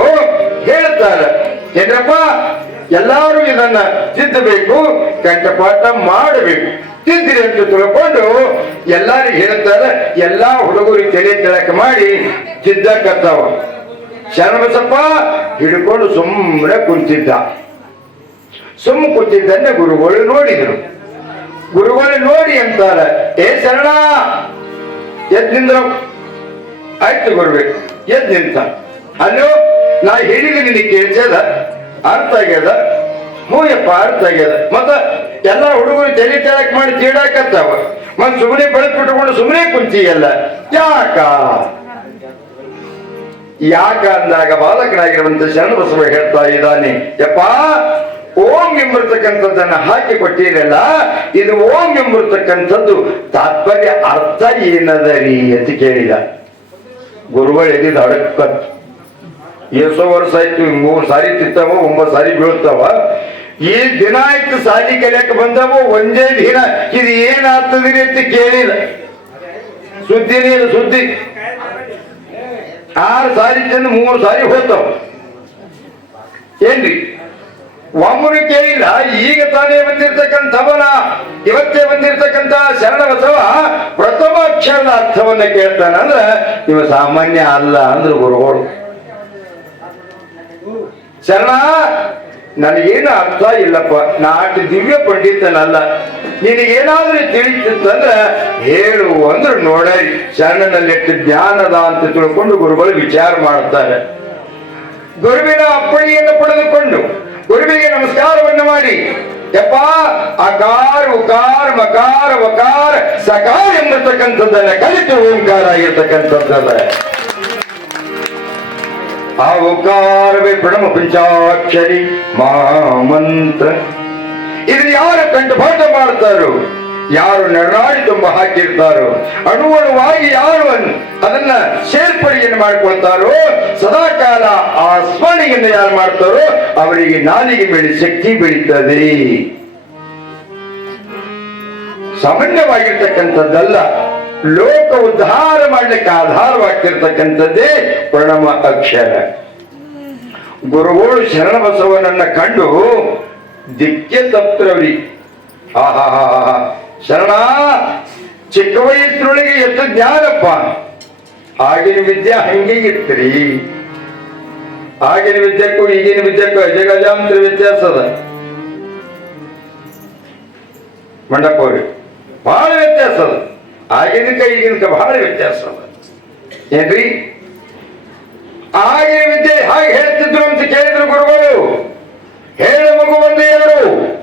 ಹೇಳ್ತಾರೆ. ಏನಪ್ಪ ಎಲ್ಲರೂ ಇದನ್ನ ತಿದ್ದಬೇಕು ಕಂಠಪಾಠ ಮಾಡಬೇಕು. ತಿದ್ದಿರಿ ಅಂತ ತಿಳ್ಕೊಂಡು ಎಲ್ಲಾರು ಹೇಳ್ತಾರೆ, ಎಲ್ಲಾ ಹುಡುಗರಿಗೆ ತಲೆ ಕೆಳಕ ಮಾಡಿ ತಿದ್ದಕತ್ತಾವ. ಶರಣಬಸಪ್ಪ ಹಿಡ್ಕೊಂಡು ಸುಮ್ಮನೆ ಕುಂತಿದ್ದ. ಸುಮ್ಮ ಕೂತಿದ್ದನ್ನ ಗುರುಗಳು ನೋಡಿದ್ರು. ಗುರುಗಳು ನೋಡಿ ಅಂತಾರೆ, ಏ ಶರಣ ಎದ್ ನಿಂದ್ರು ಆಯ್ತು ಬರ್ಬೇಕು ಎದ್ ನಿಂತ. ಅಲ್ಲೋ, ನಾ ಹೇಳಿದ ನಿನ್ನ ಕೇಳ್ತದ? ಅರ್ಥ ಆಗ್ಯದ? ಮೂಯಪ್ಪ ಅರ್ಥ ಆಗ್ಯದ. ಮತ್ತ ಎಲ್ಲ ಹುಡುಗರು ತಲೆ ತೆಳಕ್ ಮಾಡಿ ತೀಡಾಕತ್ತಾವ ಮತ್ ಸುಮ್ಮನೆ ಬೆಳೆದ್ಬಿಟ್ಟುಕೊಂಡು ಸುಮ್ಮನೆ ಕುಂತಿಯಲ್ಲ? ಯಾಕ? ಯಾಕ ಅಂದಾಗ ಬಾಲಕನಾಗಿರುವಂತ ಶರಣಬಸವ ಹೇಳ್ತಾ ಇದ್ದಾನೆ, ಯಪ್ಪ, ಓಂ ಎಂಬಿರ್ತಕ್ಕಂಥದ್ದನ್ನ ಹಾಕಿ ಕೊಟ್ಟಿರಲ್ಲ, ಇದು ಓಂ ಎಂಬಿರ್ತಕ್ಕಂಥದ್ದು ತಾತ್ಪರ್ಯ ಅರ್ಥ ಏನದರಿ ಅಂತ ಕೇಳಿದ. ಗುರುಗಳು ಎದಿದ ಅಡಕತ್ ಎಷ್ಟೋ ವರ್ಷ ಆಯ್ತು ಮೂರ್ ಸಾರಿ ತಿಂತಾವ, ಒಂಬತ್ತು ಸಾರಿ ಬೀಳ್ತಾವ. ಈ ದಿನ ಆಯ್ತು, ಸಾಲಿ ಕಲಿಯಕ್ ಬಂದವ, ಒಂದೇ ದಿನ. ಇದು ಏನಾಗ್ತದ್ರಿ ಅಂತ ಕೇಳಿಲ್ಲ. ಸುದ್ದಿನೇ ಇಲ್ಲ ಸುದ್ದಿ. ಆರು ಸಾರಿ ತಿಂದು ಮೂರು ಸಾರಿ ಹೋಗ್ತಾವ. ಏನ್ರಿ? ಒಮ್ಮನು ಕೇಳಿಲ್ಲ, ಈಗ ತಾನೇ ಬಂದಿರ್ತಕ್ಕಂಥವನ. ಇವತ್ತೇ ಬಂದಿರತಕ್ಕಂತ ಶರಣ ಬಸವ ಪ್ರಥಮ ಅಕ್ಷರದ ಅರ್ಥವನ್ನ ಕೇಳ್ತಾನಂದ್ರ ಇವ ಸಾಮಾನ್ಯ ಅಲ್ಲ ಅಂದ್ರೆ ಗುರುಗಳು ಶರಣ, ನನಗೇನು ಅರ್ಥ ಇಲ್ಲಪ್ಪ. ನಾಟಿ ದಿವ್ಯ ಪಂಡಿತನಲ್ಲ. ನಿನಗೇನಾದ್ರೂ ತಿಳಿತಿತ್ತಂದ್ರ ಹೇಳು ಅಂದ್ರೆ ನೋಡರಿ ಶರಣನಲ್ಲಿಟ್ಟು ಜ್ಞಾನದ ಅಂತ ತಿಳ್ಕೊಂಡು ಗುರುಗಳು ವಿಚಾರ ಮಾಡುತ್ತಾರೆ. ಗುರುವಿನ ಅಪ್ಪಣೆಯನ್ನು ಪಡೆದುಕೊಂಡು, ಗುರುವಿಗೆ ನಮಸ್ಕಾರವನ್ನು ಮಾಡಿ ಯಪ್ಪ, ಅಕಾರ, ಉಕಾರ, ಮಕಾರ, ವಕಾರ, ಸಕಾರ ಎಂಬತಕ್ಕಂಥದ್ದನ್ನ ಕಲಿತು ಓಂಕಾರ ಆಗಿರ್ತಕ್ಕಂಥದ್ದಲ್ಲ ಆ ಓಂಕಾರವೇ ಪ್ರಣಮ ಪಂಚಾಕ್ಷರಿ ಮಹಾಮಂತ್ರ. ಇದನ್ನ ಯಾರು ಕಂಠಪಾಠ ಮಾಡ್ತಾರೋ? ಯಾರು ನರನಾಡಿ ತುಂಬ ಹಾಕಿರ್ತಾರೋ ಅಣುವಣುವಾಗಿ ಯಾರು ಅದನ್ನ ಸೇರ್ಪಡೆಯನ್ನು ಮಾಡಿಕೊಳ್ತಾರೋ, ಸದಾಕಾಲ ಆ ಸ್ಮರಣೆಯನ್ನು ಯಾರು ಮಾಡ್ತಾರೋ, ಅವರಿಗೆ ನಾಲಿಗೆ ಮೇಲೆ ಶಕ್ತಿ ಬೆಳೀತದೆ. ಸಾಮಾನ್ಯವಾಗಿರ್ತಕ್ಕಂಥದ್ದಲ್ಲ ಲೋಕ ಉದ್ಧಾರ ಮಾಡ್ಲಿಕ್ಕೆ ಆಧಾರವಾಗಿರ್ತಕ್ಕಂಥದ್ದೇ ಪ್ರಣಮ ಅಕ್ಷರ. ಗುರುಗಳು ಶರಣ ಬಸವನನ್ನ ಕಂಡು ದಿಕ್ಕೆ ತಪ್ತ್ರವ್ರಿ ಆಹಾ ಶರಣ, ಚಿಕ್ಕ ವಯಸ್ಸಿನೊಳಗೆ ಎಷ್ಟು ಜ್ಞಾನಪ್ಪ. ಆಗಿನ ವಿದ್ಯೆ ಹಂಗೆ ಇರ್ತೀರಿ ಆಗಿನ ವಿದ್ಯಕ್ಕೂ ಈಗಿನ ವಿದ್ಯಕ್ಕೂ ಅಜಗಜಾಂತರ ವ್ಯತ್ಯಾಸ ಅದ. ಮಂಡಪ್ಪ ಅವ್ರಿ ಬಹಳ ವ್ಯತ್ಯಾಸ ಅದ. ಆಗಿನಕ ಈಗಿನಕ ಬಹಳ ವ್ಯತ್ಯಾಸ ಅದ. ಏನ್ರಿ? ಆಗಿನ ವಿದ್ಯೆ ಹಾಗೆ ಹೇಳ್ತಿದ್ರು ಅಂತ ಕೇಳಿದ್ರು ಗುರುಗಳು. ಹೇಳ ಮಗು ಒಂದೇ ಎರಡು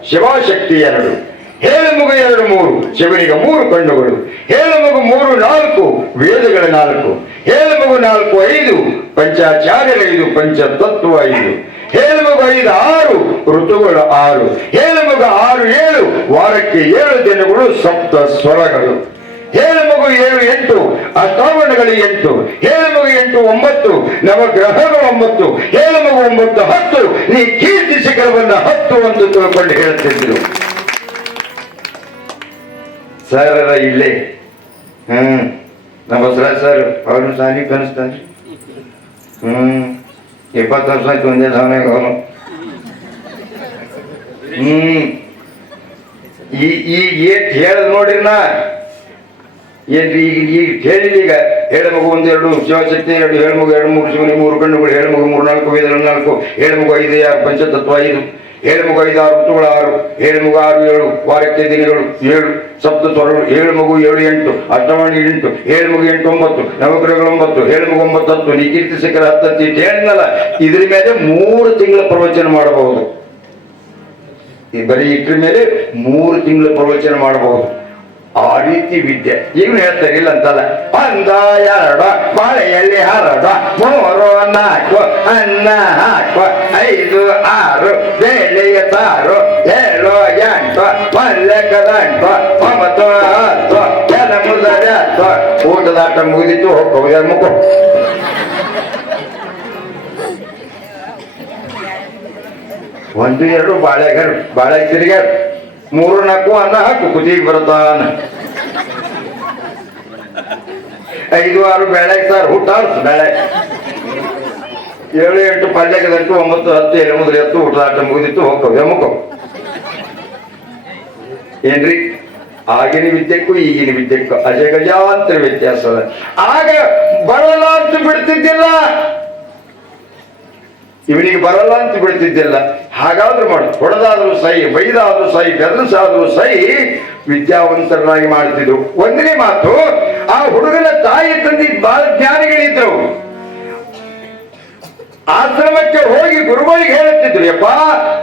ಶಿವಶಕ್ತಿ ಎರಡು. ಹೇಳು ಮಗು ಎರಡು ಮೂರು, ಶಿವನಿಗೆ ಮೂರು ಕಣ್ಣುಗಳು. ಹೇಳು ಮಗು ಮೂರು ನಾಲ್ಕು, ವೇದಗಳ ನಾಲ್ಕು. ಹೇಳು ಮಗು ನಾಲ್ಕು ಐದು, ಪಂಚಾಚಾರ್ಯರ ಐದು, ಪಂಚತತ್ವ ಐದು. ಹೇಳು ಮಗು ಐದು ಆರು, ಋತುಗಳು ಆರು. ಹೇಳು ಮಗು ಆರು ಏಳು, ವಾರಕ್ಕೆ ಏಳು ದಿನಗಳು ಸಪ್ತ ಸ್ವರಗಳು. ಹೇಳು ಮಗು ಏಳು ಎಂಟು ಅಷ್ಟಾವರಣಗಳು ಎಂಟು. ಹೇಳು ಮಗು ಎಂಟು ಒಂಬತ್ತು, ನವಗ್ರಹಗಳು ಒಂಬತ್ತು. ಹೇಳು ಮಗು ಒಂಬತ್ತು ಹತ್ತು, ನೀ ಕೀರ್ತಿ ಶಿಖರವನ್ನ ಹತ್ತು ಅಂತ ತಿಳ್ಕೊಂಡು ಹೇಳ್ತಿದ್ರು ಸರ್ ಇಲ್ಲೇ. ಹ್ಮ್. ನಮ್ಮ ಬಸವರಾಜ್ ಸರ್ ಅವ್ರನ್ನ ಸಾಲಿ ಕನಸ್ತಾರೆ. ಹ್ಮ್. ಇಪ್ಪತ್ತು ವರ್ಷ ಆಯ್ತು ಒಂದೇ ಸಮಯ ಅವನು ಹ್ಮ್. ಈ ಈಗ ಏಟ್ ಹೇಳದ್ ನೋಡ್ರಿ ನಾ. ಏನ್ರಿ ಈಗ ಈಗ ಹೇಳಿಲ್ಲ ಈಗ ಹೇಳಮಗು ಒಂದು ಒಂದೆರಡು ಶಿವಶಕ್ತಿ ಎರಡು ಹೇಳಮಗು ಎರಡು, ಮೂರು ಶಿವನಿ, ಮೂರು ಕಣ್ಣುಗಳು ಹೇಳಮಗು ಮೂರು, ನಾಲ್ಕು ಐದು ನಾಲ್ಕು ಹೇಳಮಗು ಐದು, ಆರು, ಪಂಚತತ್ವ ಐದು. ಹೇಳು ಮಗು ಐದು ಆರು. ಏಳು ಮಗು ಆರು, ಏಳು. ವಾರಕ್ಕೆ ದಿನಗಳು ಏಳು. ಸಪ್ತ ಸ್ವರಗಳು ಏಳು ಮಗು ಏಳು, ಎಂಟು. ಅಷ್ಟಮಾಣಿ ಎಂಟು. ಏಳು ಮಗು ಎಂಟು, ಒಂಬತ್ತು. ನವಗ್ರಹಗಳು ಒಂಬತ್ತು. ಏಳು ಮಗು ಒಂಬತ್ತು, ಹತ್ತು. ನೀ ಕೀರ್ತಿ ಶಿಖರ ಹತ್ತತ್ತು ಇಟ್ಟು ಹೇಳಿದ್ನಲ್ಲ. ಇದ್ರ ಮೇಲೆ ಮೂರು ತಿಂಗಳ ಪ್ರವಚನ ಮಾಡಬಹುದು. ಈ ಬರೀ ಇಟ್ರ ಮೇಲೆ ಮೂರು ತಿಂಗಳ ಪ್ರವಚನ ಮಾಡಬಹುದು. ಆ ರೀತಿ ವಿದ್ಯೆ. ಈಗಲೂ ಹೇಳ್ತಾರೆ, ಇಲ್ಲ ಅಂತಲ್ಲ. ಅಂದ ಎರಡ. ಬಾಳೆಯಲ್ಲಿ ಹರಡ. ಮೂರು ನಾಲ್ಕು, ಅನ್ನ ಹಾಕು, ಐದು, ಆರು ಬೇಳೆಯ ಸಾರು, ಏಳು, ಎಂಟು ಮಲ್ಲೆಕದಂಟು ಒಂಬತ್ತು, ಹತ್ತು ಜನ ಮುದರ ಊಟದಾಟ ಮುಗಿದಿತ್ತು ಹೋಗ್ಕೋದ ಮುಗು. ಒಂದು, ಎರಡು ಬಾಳೆಗರ್ ಬಾಳೆ ತಿರುಗಾರ ಮೂರು, ನಾಲ್ಕು, ಅನ್ನ ಹಾಕು ಕುದಿಗೆ ಬರ್ತಾನ ಐದು, ಆರು, ಬೆಳೆ ಸರ್ ಹುಟ್ಟ ಬೇಳೆ. ಏಳು ಎಂಟು ಪಲ್ಯಗದಂಟು ಒಂಬತ್ತು ಹತ್ತು, ಏಳು ಎತ್ತು ಊಟದಾಟ ಮುಗಿದಿತ್ತು, ಹೋಗ್ತವೆ. ಮುಖ ಏನ್ರಿ? ಆಗಿನ ವಿದ್ಯಕ್ಕೂ ಈಗಿನ ವಿದ್ಯಕ್ಕೂ ಅಜಗಜಾಂತರ ವ್ಯತ್ಯಾಸ ಆಗ ಬರಲ್ಲ ಅಂತ ಬಿಡ್ತಿದ್ದಿಲ್ಲ. ಇವನಿಗೆ ಬರಲ್ಲ ಅಂತ ಬಿಡ್ತಿದ್ದಿಲ್ಲ. ಹಾಗಾದ್ರೂ ಮಾಡು. ಹೊಡೆದಾದ್ರೂ ಸೈ ಬೈದಾದ್ರೂ ಸೈ, ಬೆದರಿಸಾದ್ರೂ ಸೈ, ವಿದ್ಯಾವಂತರನ್ನಾಗಿ ಮಾಡ್ತಿದ್ರು. ಒಂದನೇ ಮಾತು, ಆ ಹುಡುಗನ ತಾಯಿ ತಂದಿದ್ದ ಬಹಳ ಜ್ಞಾನಿಗಳಿದ್ರು. ಆಶ್ರಮಕ್ಕೆ ಹೋಗಿ ಗುರುಗಳಿಗೆ ಹೇಳುತ್ತಿದ್ರು, ಯಪ್ಪ,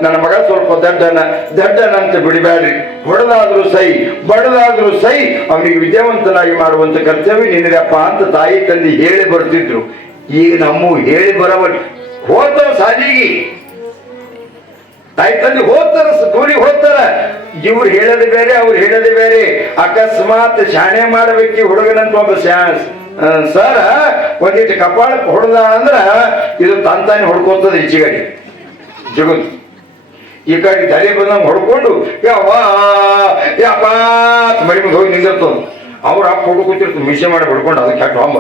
ನನ್ನ ಮಗ ಸ್ವಲ್ಪ ದಡ್ಡನ, ದಡ್ಡನಂತ ಬಿಡಬೇಡ್ರಿ. ಹೊಡೆದಾದ್ರೂ ಸೈ, ಬಡದಾದ್ರೂ ಸೈ, ಅವನಿಗೆ ವಿದ್ಯಾವಂತನಾಗಿ ಮಾಡುವಂತ ಕರ್ತವ್ಯ ನಿನ್ನದಪ್ಪ ಅಂತ ತಾಯಿ ತಂದೆ ಹೇಳಿ ಬರ್ತಿದ್ರು ಈಗ ನಮ್ಮ ಹೇಳಿ ಬರವಳಿ ಹೋಗ್ತಾರ ಸಾಲಿಗೆ ತಾಯಿ ತಂದೆ ಹೋಗ್ತಾರ, ಸ್ಕೂಲಿಗೆ ಹೋಗ್ತಾರ. ಇವ್ರು ಹೇಳೋದು ಬೇರೆ, ಅವ್ರು ಹೇಳದೆ ಬೇರೆ. ಅಕಸ್ಮಾತ್ ಶಾಣೆ ಮಾಡಬೇಕು ಹುಡುಗನಂತ ಒಬ್ಬ ಸರ ಒಂದಿಟ್ಟು ಕಪಾಳ ಹೊಡೆದ ಅಂದ್ರ ಇದು ತಂತಾನೆ ಹೊಡ್ಕೋತದ ಈಚೆಗಡೆ ಜಗುನ್. ಈ ಕಡೆ ದಾರಿ ಬಂದಂಗ ಹೊಡ್ಕೊಂಡು ಯಾವ ಯಾಪ ಮರಿ ಮುಂದೆ ಹೋಗಿ ನಿಂದಿರ್ತದ ಅವ್ರ ಆ ಫೋಟೋ ಕೂತಿರ್ತ ಮಿಷೆ ಮಾಡಿ ಹೊಡ್ಕೊಂಡು ಅದಕ್ಕೆ ಹಾಕಿ ಹಂಬ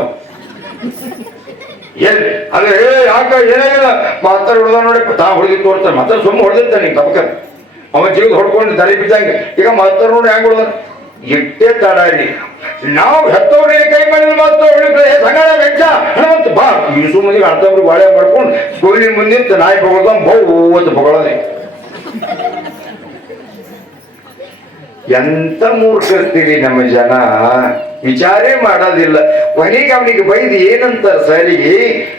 ಎಲ್ಲಿ? ಅದೇ ಏ, ಯಾಕ, ಏನಾಗಿಲ್ಲ? ಮಾತಾಡ ಹೊಡೆದ ನೋಡಿ, ತಾ ಹೊಡೆದಿ ತೋರ್ತಾರೆ ಮತ್ತೆ ಸುಮ್ಮನೆ ಹೊಡೆದಿರ್ತಾನೆ ನೀನು ತಪ್ಪಕ ಅವ ಜೀವದ ಹೊಡ್ಕೊಂಡು ದಾರಿ ಬಿದ್ದಂಗೆ. ಈಗ ಮಾತಾಡ ನೋಡಿ ಹೆಂಗ್ ಹೊಡೆದ ಇಟ್ಟೇ ತಡಾರಿ ನಾವು ಹೆತ್ತವ್ರಿಗೆ ಕೈ ಮಾತ್ರ ಹೊಡಿದ್ರೆ ಸಂಗಡ ವೆಚ್ಚ. ಹಣವಂತ ಬಾ. ಈ ಸುಮ್ಮನೆ ಅರ್ಥವ್ರಿಗೆ ಬಾಳೆ ಮಾಡ್ಕೊಂಡು ಸ್ಕೂಲಿನ ಮುಂದೆ ನಾಯಿ ಬಗಳದ ಅಂತ ಬಗಳದೆ ಎಂತ ಮೂರ್ಖರ್ತೀರಿ ನಮ್ಮ ಜನ? ವಿಚಾರೇ ಮಾಡೋದಿಲ್ಲ. ಕೊನೆಗೆ ಅವನಿಗೆ ಬೈದು ಏನಂತ ಸರಿ?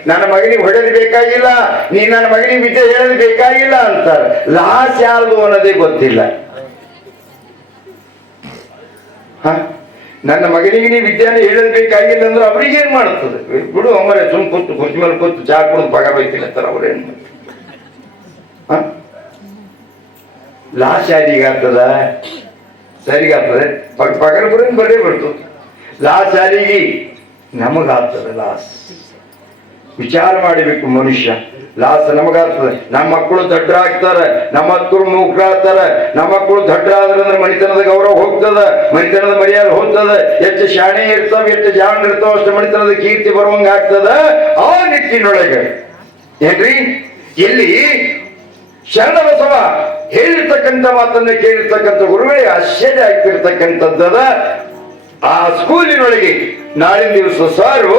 ನನ್ನ ಮಗನಿಗೆ ಹೊಡೆದು ಬೇಕಾಗಿಲ್ಲ. ನೀ ನನ್ನ ಮಗನಿಗೆ ವಿದ್ಯೆ ಹೇಳೋದು ಬೇಕಾಗಿಲ್ಲ ಅಂತಾರ. ಲಾಸ್ ಯಾವುದು ಅನ್ನೋದೇ ಗೊತ್ತಿಲ್ಲ. ನನ್ನ ಮಗನಿಗೆ ನೀ ವಿದ್ಯಾನ ಹೇಳೋದು ಬೇಕಾಗಿಲ್ಲ ಅಂದ್ರೆ ಅವ್ರಿಗೆ ಏನ್ ಮಾಡುತ್ತದೆ? ಬಿಡು ಅಮ್ಮರೆ, ಸುಮ್ ಕೂತು, ಕುರ್ಚಿ ಮೇಲೆ ಕೂತು ಚಾ ಕುಡಿದು ಪಗಾರ ಬೈತಿಲ್ಲ ಸರ್ ಅವ್ರೇನ್? ಲಾಸ್ ಯಾರಿಗಾಗ್ತದ ಸರಿಗಾಗ್ತದೆ ಪಗ ಪಗಾರ ಬರೋನ್ ಬರೇ ಬರ್ತು. ಲಾಸ್ ಯಾರಿಗೆ ನಮಗಾಗ್ತದೆ ಲಾಸ್ ವಿಚಾರ ಮಾಡಬೇಕು ಮನುಷ್ಯ. ಲಾಸ್ ನಮಗಾಗ್ತದೆ. ನಮ್ಮ ಮಕ್ಕಳು ದಡ್ಡರಾಗ್ತಾರೆ ನಮ್ಮ ಮಕ್ಕಳು ಮೂಕರಾಗ್ತಾರೆ ನಮ್ಮ ಮಕ್ಕಳು ದಡ್ಡರಾದ್ರೆ ಅಂದ್ರೆ ಮಣಿತನದ ಗೌರವ ಹೋಗ್ತದ. ಮಣಿತನದ ಮರ್ಯಾದೆ ಹೋಗ್ತದೆ. ಎಷ್ಟು ಶಾಣೆ ಇರ್ತಾವ, ಎಷ್ಟು ಜಾಣ ಇರ್ತಾವ, ಅಷ್ಟು ಮಣಿತನದ ಕೀರ್ತಿ ಬರುವಂಗ ಆಗ್ತದ ಆ ನಿಟ್ಟಿನೊಳಗೆ. ಏನ್ರಿ? ಇಲ್ಲಿ ಶರಣಬಸವ ಹೇಳಿರ್ತಕ್ಕಂಥ ಮಾತನ್ನ ಕೇಳಿರ್ತಕ್ಕಂಥ ಗುರುವೇ ಆಶ್ಚರ್ಯ ಆಗ್ತಿರ್ತಕ್ಕಂಥದ್ದದ ಆ ಸ್ಕೂಲಿನೊಳಗೆ ನಾಳಿನ ದಿವಸ ಸಾರು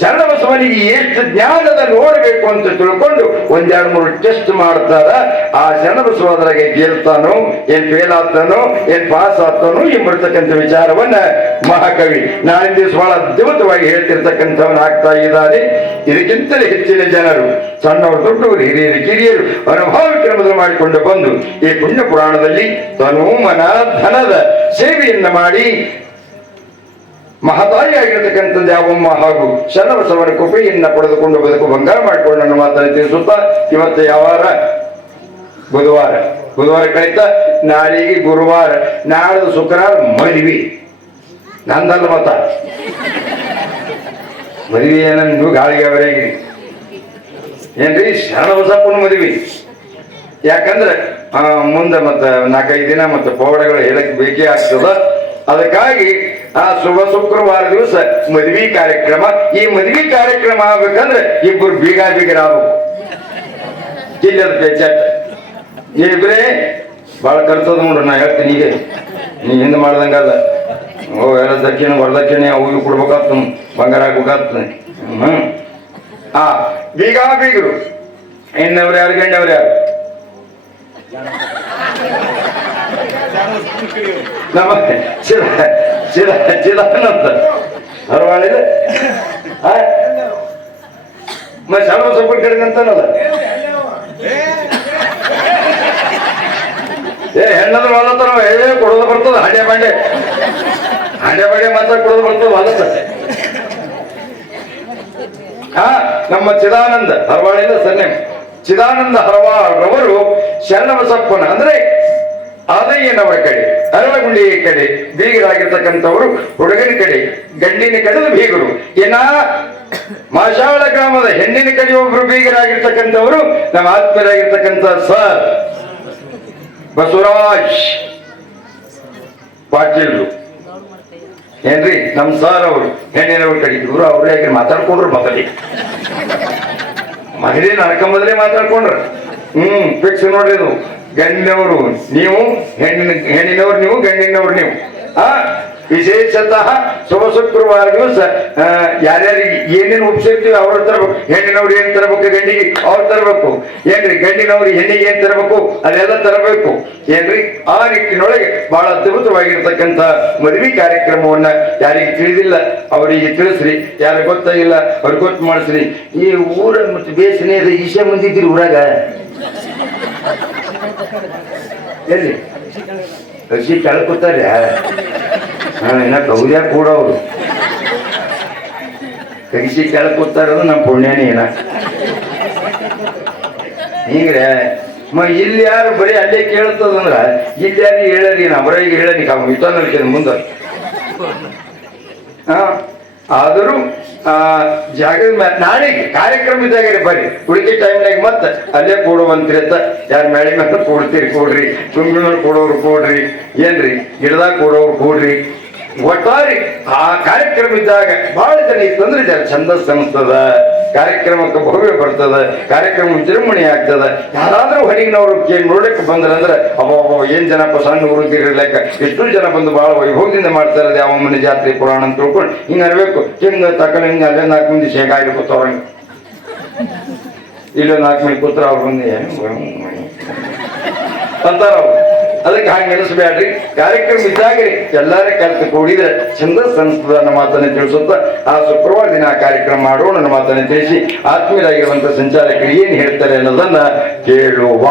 ಶರಣಬಸವನಿಗೆ ಎಷ್ಟು ಜ್ಞಾನದ ನೋಡಬೇಕು ಅಂತ ತಿಳ್ಕೊಂಡು ಒಂದೆರಡು ಮೂರು ಟೆಸ್ಟ್ ಮಾಡ್ತಾರ. ಆ ಶರಣಬಸವ ಅದ್ರಾಗೆ ಗೆಲ್ತಾನೋ, ಏನ್ ಫೇಲ್ ಆಗ್ತಾನೋ, ಏನ್ ಪಾಸ್ ಆಗ್ತಾನೋ ಎಂಬಿರ್ತಕ್ಕಂಥ ವಿಚಾರವನ್ನ ಮಹಾಕವಿ ನಾಳಿನ ದಿವಸ ಬಹಳ ಅದ್ಭುತವಾಗಿ ಹೇಳ್ತಿರ್ತಕ್ಕಂಥವನ್ನ ಆಗ್ತಾ ಇದ್ದಾನೆ. ಇದಕ್ಕಿಂತಲೇ ಹೆಚ್ಚಿನ ಜನರು, ಸಣ್ಣವರು, ದೊಡ್ಡವರು, ಹಿರಿಯರು, ಕಿರಿಯರು ಅನುಭಾವಿಕ ಕ್ರಮದಲ್ಲಿ ಮಾಡಿಕೊಂಡು ಬಂದು ಈ ಪುಣ್ಯ ಪುರಾಣದಲ್ಲಿ ತನು ಮನ ಧನದ ಸೇವೆಯನ್ನ ಮಾಡಿ ಮಹತಾಯಿಯಾಗಿರ್ತಕ್ಕಂಥದ್ದು ಯಾವಮ್ಮ ಹಾಗೂ ಶರಣಬಸವರ ಕೃಪೆಯನ್ನ ಪಡೆದುಕೊಂಡು ಬದುಕು ಬಂಗಾರ ಮಾಡಿಕೊಂಡು ನನ್ನ ಮಾತನ್ನು ತಿಳಿಸುತ್ತಾ ಇವತ್ತು ಯಾವಾರ ಬುಧವಾರ. ಬುಧವಾರ ಕಳಿತ, ನಾಳೆಗೆ ಗುರುವಾರ. ನಾಳೆ ಶುಕ್ರವಾರ ಮದುವೆ. ನಂದಲ್ಲ ಮತ. ಮದುವೆ ಏನಂದು ಗಾಳಿಗೆ ಅವರಿಗೆ. ಏನ್ರಿ? ಶರಣಬಸಪ್ಪನ ಮದುವೆ. ಯಾಕಂದ್ರೆ ಮುಂದೆ ಮತ್ತೆ ನಾಲ್ಕೈದು ದಿನ ಮತ್ತೆ ಪೌಡಗಳು ಹೇಳಕ್ ಬೇಕೇ ಆಗ್ತದ. ಅದಕ್ಕಾಗಿ ಆ ಶುಭ ಶುಕ್ರವಾರ ದಿವಸ ಮದ್ವಿ ಕಾರ್ಯಕ್ರಮ. ಈ ಮದ್ವಿ ಕಾರ್ಯಕ್ರಮ ಆಗ್ಬೇಕಂದ್ರೆ ಇಬ್ಬರು ಬೀಗ ಬೀಗರ ಆಗ್ಬೇಕು. ಜಿಲ್ಲದ ಪೇಚಾಟ ಇಬ್ರೇ ಖರ್ಚದ ನೋಡ್ರಿ ನಾ ಹೇಳ್ತೀನಿ ಈಗ ನೀ ಹಿಂದೆ ಮಾಡ್ದಂಗಲ್ಲ. ಓ, ಎಲ್ಲ ದಕ್ಷಿಣ ವರದಕ್ಷಿಣೆ ಅವು ಕೊಡ್ಬೇಕಾಗ್ತ ಬಂಗಾರ ಹಾಕ್ಬೇಕಾಗ್ತದೆ ಹ್ಮ್. ಆ, ಬೀಗ ಬೀಗರು. ಹೆಣ್ಣವ್ರು ಯಾರು, ಗಂಡವ್ರು ಯಾರು? ನಮ್ಮ ಚಿರ ಚಿರ ಚಿದಾನಂದ ಹರವಾಳಿದ ಮತ್ತೆ ಸಣ್ಣ ಸ್ವಲ್ಪ ಕಡಿಮೆ ಅಂತಾನಲ್ಲ ಏ ಹೆಣ್ಣಂದ್ರೆ ಹೊಲತ್ತಾರ ಏ ಕೊಡೋದು ಬರ್ತದ, ಹಂಡೆ ಬಾಂಡೆ. ಹಂಡೆ ಬಾಂಡೆ ಮಾತ್ರ ಕೊಡೋದು ಬರ್ತದ ಹೊಲತ್ತ. ಹಾ, ನಮ್ಮ ಚಿದಾನಂದ ಹರವಾಳಿಂದ ಸನ್ನೆ. ಚಿದಾನಂದ ಹರವಾಳರವರು ಶರಣಬಸಪ್ಪನ, ಅಂದ್ರೆ ಆದಯ್ಯನವರ ಕಡೆ ಅರಳಗುಂಡಿಯ ಕಡೆ, ಬೀಗರಾಗಿರ್ತಕ್ಕಂಥವರು ಹುಡುಗನ ಕಡೆ, ಗಂಡಿನ ಕಡೆದು ಬೀಗರು. ಏನ? ಮಾಶಾಳ ಗ್ರಾಮದ ಹೆಣ್ಣಿನ ಕಡೆ ಒಬ್ರು ಬೀಗರಾಗಿರ್ತಕ್ಕಂಥವರು ನಮ್ಮ ಆತ್ಮೀಯರಾಗಿರ್ತಕ್ಕಂಥ ಸರ್ ಬಸವರಾಜ್ ಪಾಟೀಲ್ರು ಏನ್ರಿ? ನಮ್ ಸರ್ ಅವರು ಹೆಣ್ಣಿನವ್ರ ಕಡೆ ಇವರು ಅವ್ರೇ ಮಾತಾಡ್ಕೊಂಡ್ರು ಮೊದಲೇ? ಮಹಿಳೆ ನಡ್ಕೊಂಬದ್ಲೇ ಮಾತಾಡ್ಕೊಂಡ್ರ. ಹ್ಮ್ ಫಿಕ್ಸ್ ನೋಡ್ರಿ ಇದು ಗಂಡಿನವರು ನೀವು ಹೆಣ್ಣಿನ ಹೆಣ್ಣಿನವ್ರು ನೀವು, ಗಂಡಿನವ್ರು ನೀವು. ಆ, ವಿಶೇಷತಃ ಶುಭ ಶುಕ್ರವಾರ ದಿವಸ ಯಾರ್ಯಾರಿಗೆ ಏನೇನು ಉಪಸಿರ್ತೀವಿ ಅವ್ರ ತರಬೇಕು. ಹೆಣ್ಣಿನವ್ರು ಏನ್ ತರಬೇಕು, ಗಂಡಿಗೆ ಅವ್ರು ತರಬೇಕು. ಏನ್ರಿ, ಗಂಡಿನವ್ರು ಹೆಣ್ಣಿಗೆ ಏನ್ ತರಬೇಕು, ಅದೆಲ್ಲ ತರಬೇಕು. ಏನ್ರಿ, ಆ ನಿಟ್ಟಿನೊಳಗೆ ಬಹಳ ಅದ್ಭುತವಾಗಿರ್ತಕ್ಕಂಥ ಮದುವೆ ಕಾರ್ಯಕ್ರಮವನ್ನ ಯಾರಿಗೆ ತಿಳಿದಿಲ್ಲ, ಅವರಿಗೆ ತಿಳಿಸ್ರಿ. ಯಾರು ಗೊತ್ತಾಗಿಲ್ಲ ಗೊತ್ತು ಮಾಡಿಸ್ರಿ. ಈ ಊರ ಮತ್ತು ಬೇಸನೆ ಈಶೆ ಈಶಾ ಊರಾಗ. ಎಲ್ಲಿ? ಕಸಿ ಕೆಳಕುತ್ತಾರೆ ಹಾ, ಇನ್ನ ಕೌದ್ಯ ಕೂಡ ಅವರು? ಕಗಿಸಿ ಕೆಳಗೆ ಕೂತಾರದು ನಮ್ಮ ಪುಣ್ಯನೇ ಏನ ಹಿಂಗ್ರೆ, ಮ, ಇಲ್ಲಿ ಯಾರು ಬರೀ ಅಲ್ಲೇ ಕೇಳ್ತದಂದ್ರ ಇಲ್ಲಿ ಯಾರು ಹೇಳರಿ, ನಾ ಬರೀ ಹೇಳರಿ, ಕಾಮ ಇತ್ತ ಮುಂದೆ. ಹಾ? ಆದರೂ, ಆ ಮ್ಯಾಲ ನಾಳೆಗೆ ಕಾರ್ಯಕ್ರಮ ಇದ್ದಾಗ ಬರ್ರಿ ಉಳಿಕೆ ಟೈಮ್ನಾಗ ಮತ್ತೆ ಅಲ್ಲೇ ಕೊಡುವಂತ್ರಿ ಅಂತ ಯಾರು ಮೇಲೆ ಕೊಡ್ತೀರಿ, ಕೊಡ್ರಿ. ಮೇಲೆ ಕೊಡೋರು ಕೊಡ್ರಿ. ಏನ್ರಿ, ಗಿಡದಾಗ ಕೊಡೋರು ಕೊಡ್ರಿ. ಒಟ್ಟಾರೆ ಆ ಕಾರ್ಯಕ್ರಮ ಇದ್ದಾಗ ಬಹಳ ಜನ ಇತ್ತಂದ್ರೆ ಜನ ಛಂದಸ್ ಕಾರ್ಯಕ್ರಮಕ್ಕೆ ಭವ್ಯ ಬರ್ತದ ಕಾರ್ಯಕ್ರಮ ವಿಜೃಂಭಣೆ ಆಗ್ತದ. ಯಾರಾದ್ರೂ ಹೊರಗಿನವರು ನೋಡಕ್ಕೆ ಬಂದ್ರಂದ್ರೆ ಅಬ್ಬ ಏನ್ ಜನಪ್ಪ ಸಣ್ಣ ಹುಡುಗಿರ್ಲೆಕ್ಕ ಎಷ್ಟು ಜನ ಬಂದು ಬಹಳ ವೈಭವದಿಂದ ಮಾಡ್ತಾರೆ ಯಾವ ಮನೆ ಜಾತ್ರೆ, ಪುರಾಣ ಅಂತ ತಿಳ್ಕೊಂಡು ಹಿಂಗ ಅನ್ಬೇಕು. ಹಿಂಗ ತಕೊಂಡ್ ಹಿಂಗ ಅಲ್ಲೇ ನಾಲ್ಕು ಮಂದಿ ಶೇಂಗಾ ಇಲ್ಲಿ ಇಲ್ಲೇ ನಾಲ್ಕು ಮಂದಿ ಕೂತ್ರ ಅವ್ರ ಬಂದು ಅಂತಾರ ಅವ್ರು. ಅದಕ್ಕೆ ಹಾಗೆ ನೆನೆಸ್ಬೇಡ್ರಿ ಕಾರ್ಯಕ್ರಮ ಇದ್ದಾಗ ಎಲ್ಲಾರ ಕಲಿತು ಕೂಡಿದ್ರೆ ಚಂದ ಸಂಸ್ಕೃತ ನಮ್ಮ ಮಾತನ್ನು ತಿಳಿಸುತ್ತಾ, ಆ ಶುಕ್ರವಾರ ದಿನ ಕಾರ್ಯಕ್ರಮ ಮಾಡೋಣ ನಮ್ಮ ಮಾತನ್ನು ತಿಳಿಸಿ, ಆತ್ಮೀಯರಾಗಿರುವಂತ ಸಂಚಾಲಕರು ಏನ್ ಹೇಳ್ತಾರೆ ಅನ್ನೋದನ್ನ ಕೇಳುವ.